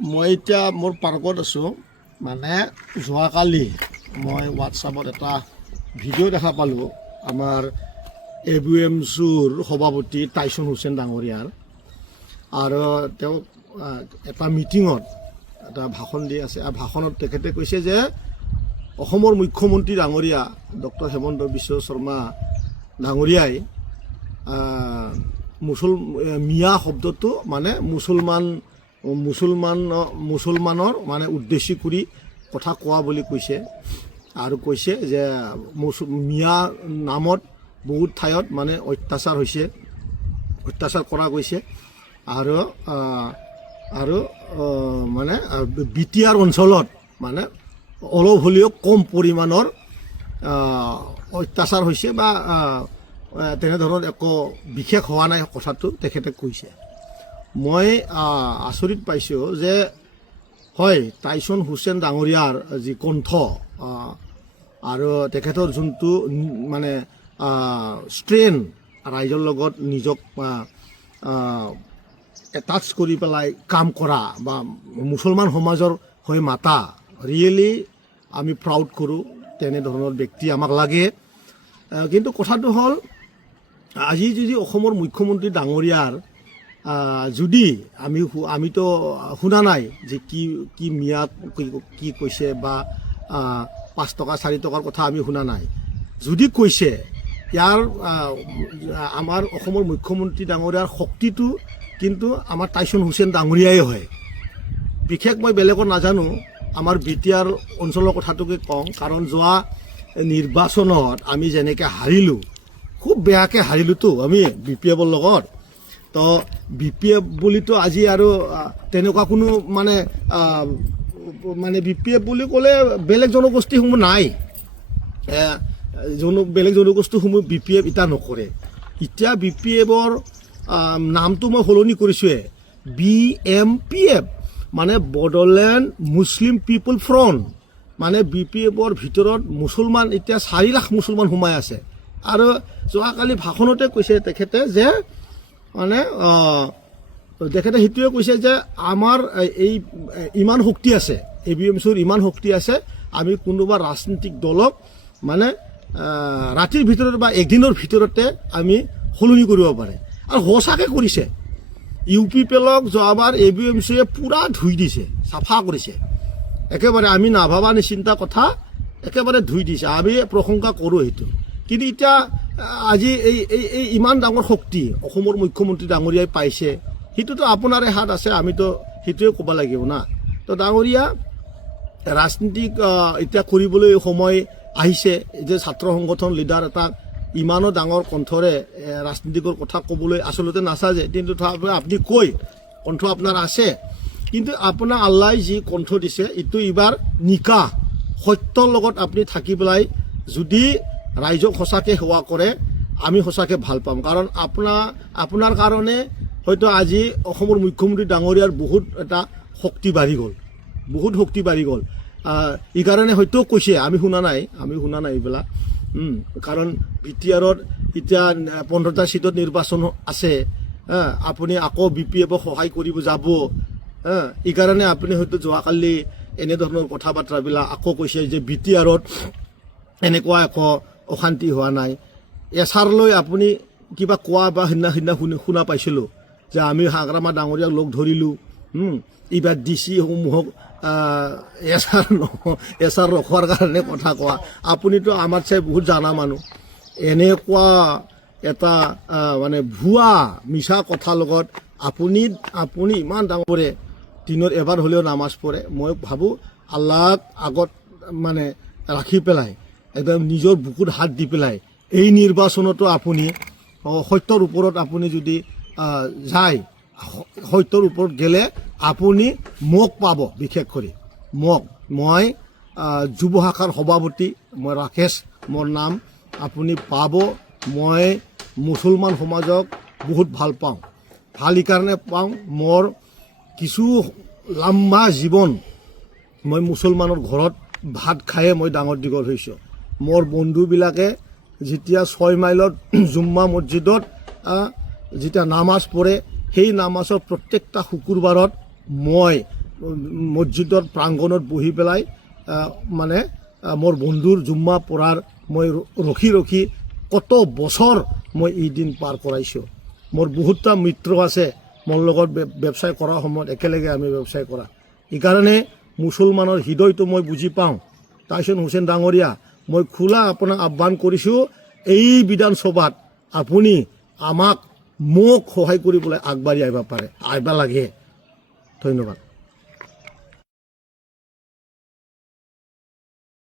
মই এতিয়া মোৰ পাৰ্কত আছোঁ। মানে যোৱাকালি মই হোৱাটছআপত এটা ভিডিঅ' দেখা পালোঁ আমাৰ ABUMCৰ সভাপতি টাইছন হুছেইন ডাঙৰীয়াৰ। আৰু তেওঁ এটা মিটিঙত এটা ভাষণ দি আছে। আৰু ভাষণত তেখেতে কৈছে যে অসমৰ মুখ্যমন্ত্ৰী ডাঙৰীয়া ডক্টৰ হিমন্ত বিশ্ব শৰ্মা ডাঙৰীয়াই মিয়া শব্দটো মানে মুছলমানৰ মানে উদ্দেশ্য কৰি কথা কোৱা বুলি কৈছে। আৰু কৈছে যে মিয়া নামত বহুত ঠাইত মানে অত্যাচাৰ কৰা গৈছে। আৰু মানে BTR অঞ্চলত মানে অলপ হ'লেও কম পৰিমাণৰ অত্যাচাৰ হৈছে বা তেনেধৰণৰ একো বিশেষ হোৱা নাই কথাটো তেখেতে কৈছে। মই আচৰিত পাইছোঁ যে হয়, টাইছন হুছেইন ডাঙৰীয়াৰ যি কণ্ঠ আৰু তেখেতৰ যোনটো মানে ষ্ট্ৰেন ৰাইজৰ লগত নিজক এটাচ কৰি পেলাই কাম কৰা বা মুছলমান সমাজৰ হৈ মাতা, ৰিয়েলি আমি প্ৰাউড কৰোঁ। তেনেধৰণৰ ব্যক্তি আমাক লাগে। কিন্তু কথাটো হ'ল আজি যদি অসমৰ মুখ্যমন্ত্ৰী ডাঙৰীয়াৰ যদি আমিতো শুনা নাই যে কি মিয়া কি কৈছে বা 5 টকা 4 টকাৰ কথা আমি শুনা নাই। যদি কৈছে ইয়াৰ আমাৰ অসমৰ মুখ্যমন্ত্ৰী ডাঙৰীয়াৰ শক্তিটো কিন্তু আমাৰ টাইছন হুছেইন ডাঙৰীয়াই হয়। বিশেষ মই বেলেগত নাজানো, আমাৰ BTR অঞ্চলৰ কথাটোকে কওঁ। কাৰণ যোৱা নিৰ্বাচনত আমি যেনেকৈ হাৰিলোঁ, খুব বেয়াকৈ হাৰিলোঁতো আমি BPFৰ লগত। তো BPF বুলিতো আজি আৰু তেনেকুৱা কোনো মানে BPF বুলি ক'লে বেলেগ জনগোষ্ঠীসমূহ নাই। বেলেগ জনগোষ্ঠীসমূহ BPF এতিয়া নকৰে। এতিয়া BPFৰ নামটো মই সলনি কৰিছোঁৱে, BMPF মানে বড়োলেণ্ড মুছলিম পিপল ফ্ৰণ্ট। মানে BPFৰ ভিতৰত মুছলমান এতিয়া 4 লাখ মুছলমান সোমাই আছে। আৰু যোৱাকালি ভাষণতে কৈছে তেখেতে যে মানে তেখেতে সেইটোৱে কৈছে যে আমাৰ এই ইমান শক্তি আছে, ABUMCৰ ইমান শক্তি আছে, আমি কোনোবা ৰাজনীতিক দলক মানে ৰাতিৰ ভিতৰত বা একদিনৰ ভিতৰতে আমি সলনি কৰিব পাৰে। আৰু সঁচাকৈ কৰিছে। UPPLক যোৱাবাৰ ABUMCয়ে পূৰা ধুই দিছে, চাফা কৰিছে। একেবাৰে আমি নাভাবা নিচিন্তা কথা একেবাৰে ধুই দিছে। আমি প্ৰশংসা কৰোঁ সেইটো। কিন্তু এতিয়া আজি এই ইমান ডাঙৰ শক্তি অসমৰ মুখ্যমন্ত্ৰী ডাঙৰীয়াই পাইছে, সেইটোতো আপোনাৰে হাত আছে, আমিতো সেইটোৱে ক'ব লাগিব না। তো ডাঙৰীয়া ৰাজনীতিক এতিয়া কৰিবলৈ সময় আহিছে যে ছাত্ৰ সংগঠন লিডাৰ এটাক ইমানো ডাঙৰ কণ্ঠৰে ৰাজনীতিকৰ কথা ক'বলৈ আচলতে নাচাজে। কিন্তু আপুনি কৈ কণ্ঠ আপোনাৰ আছে, কিন্তু আপোনাৰ আল্লাই যি কণ্ঠ দিছে এইটো এইবাৰ নিকা সত্যৰ লগত আপুনি থাকি পেলাই যদি ৰাইজক সঁচাকৈ সেৱা কৰে, আমি সঁচাকৈ ভাল পাম। কাৰণ আপোনাৰ কাৰণে হয়তো আজি অসমৰ মুখ্যমন্ত্ৰী ডাঙৰীয়াৰ বহুত এটা শক্তি বাঢ়ি গ'ল, বহুত শক্তি বাঢ়ি গ'ল। এইকাৰণে হয়তো কৈছে, আমি শুনা নাই এইবিলাক। কাৰণ BTRত এতিয়া 15টা ছিটত নিৰ্বাচন আছে। আপুনি আকৌ BPFক সহায় কৰিব যাব। এইকাৰণে আপুনি হয়তো যোৱাকালি এনেধৰণৰ কথা বাৰ্তাবিলাক আকৌ কৈছে যে BTRত এনেকুৱা একো অশান্তি হোৱা নাই। এছাৰলৈ আপুনি কিবা কোৱা বা সিদিনা শুনা পাইছিলোঁ যে আমি হাগ্ৰামা ডাঙৰীয়াক লগ ধৰিলোঁ, এইবাৰ DC সমূহক এছাৰ ৰখোৱাৰ কাৰণে কথা কোৱা। আপুনিতো আমাৰ চাই বহুত জানা মানুহ। এনেকুৱা এটা মানে ভুৱা মিছা কথাৰ লগত আপুনি ইমান ডাঙৰে দিনত এবাৰ হ'লেও নামাজ পঢ়ে। মই ভাবোঁ আল্লাহক আগত মানে ৰাখি পেলাই একদম নিজৰ বুকুত হাত দি পেলাই এই নিৰ্বাচনতো আপুনি সত্যৰ ওপৰত আপুনি যদি যায়, সত্যৰ ওপৰত গেলে আপুনি মোক পাব। বিশেষ কৰি মই যুৱ শাখাৰ সভাপতি, মই ৰাকেশ মোৰ নাম, আপুনি পাব। মই মুছলমান সমাজক বহুত ভাল পাওঁ। ভাল এইকাৰণে পাওঁ, মোৰ কিছু লাম্বা জীৱন মই মুছলমানৰ ঘৰত ভাত খায়ে মই ডাঙৰ দীঘল হৈছোঁ। মোৰ বন্ধুবিলাকে যেতিয়া 6 মাইলত জুম্মা মছজিদত যেতিয়া নামাজ পঢ়ে, সেই নামাজৰ প্ৰত্যেকটা শুকুৰবাৰত মই মছজিদৰ প্ৰাংগণত বহি পেলাই মানে মোৰ বন্ধুৰ জুম্মা পঢ়াৰ মই ৰখি ৰখি কত বছৰ মই এই দিন পাৰ কৰাইছোঁ। মোৰ বহুতটা মিত্ৰ আছে মোৰ লগত ব্যৱসায় কৰাৰ সময়ত একেলগে আমি ব্যৱসায় কৰা। এইকাৰণে মুছলমানৰ হৃদয়টো মই বুজি পাওঁ। টাইছন হুছেইন ডাঙৰীয়া, মই খোলা আপোনাক আহ্বান কৰিছোঁ, এই বিধানসভাত আপুনি মোক সহায় কৰিবলৈ আগবাঢ়ি আহিব পাৰে, আহিব লাগে। ধন্যবাদ।